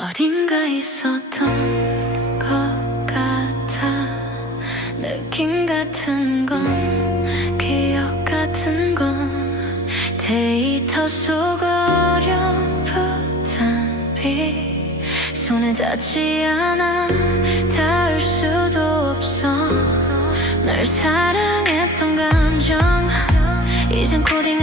어딘가 있었던 것 같아. 느낌 같은 건 기억 같은 건 데이터 속 어렴풋한 빛 손에 닿지 않아. 닿을 수도 없어. 널 사랑했던 감정 이젠 코딩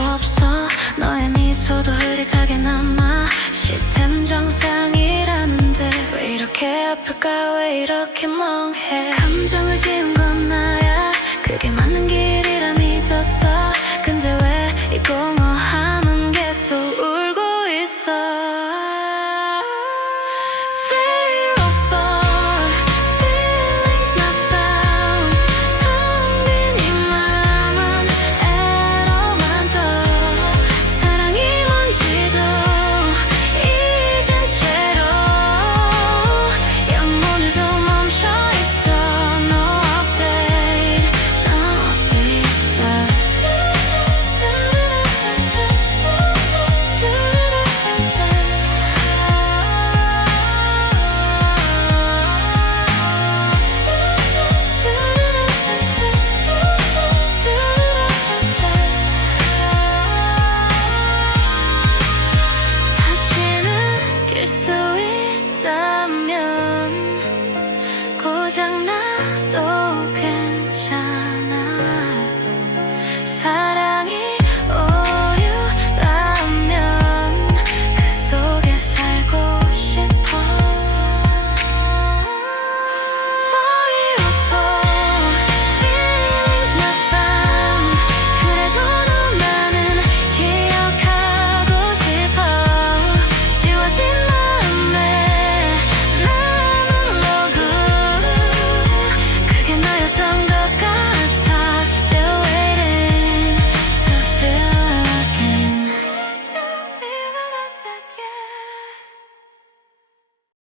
없어. 너의 미소도 흐릿하게 남아. 시스템 정상이라는데 왜 이렇게 아플까? 왜 이렇게 멍해? 감정을 지운 생각나도